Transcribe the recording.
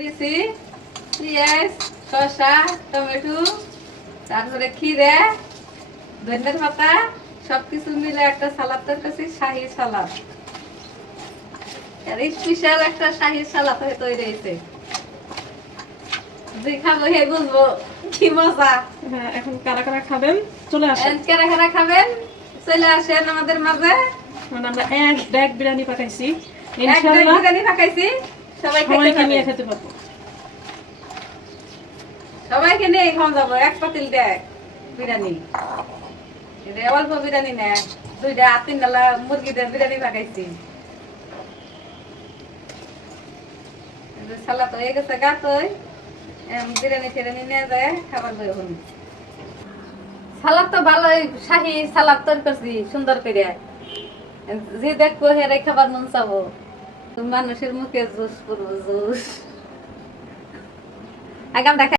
দিয়েছি পেঁয়াজ, শসা, টমেটো, তারপরে খিরে, ধনিয়ার পাতা সবকিছু মিলে একটা সালাদ তৈরি করছি, শাহী সালাদ। স্পেশাল একটা শাহী সালাদ হয়ে তৈরি হয়েছে। যে খাবো হে বুঝবো কি মজা। হ্যাঁ, এখন কারা কারা খাবেন চলে আসেন। কারা কারা খাবেন চলে আসেন আমাদের মাঝে। মানে আমরা এক ব্যাগ বিরিয়ানি পাকাইছি, এক ব্যাগ ইনশাআল্লাহ বিরিয়ানি পাকাইছি, সবাইকে নিয়ে খেতে পারবো। সবাইকে নিয়ে খাওয়া যাবো। এক পাতিল দেখ বিরিয়ানি, অল্প বিরিয়ানি না, 2-3 ডালা মুরগিদের বিরিয়ানি পাকাইছি। সালাদ হয়ে গেছে গাতই, বিরিয়ানি টিরিয়ানি নিয়ে যায় খাবার বই। এখন সালাদ তো ভালোই, শাহী সালাদ তৈরি করছি সুন্দর করে। যে দেখবো হেরে খাবার মন চাবো। মানুষের মুখে জুস পড়বো, জুস আগাম দেখা।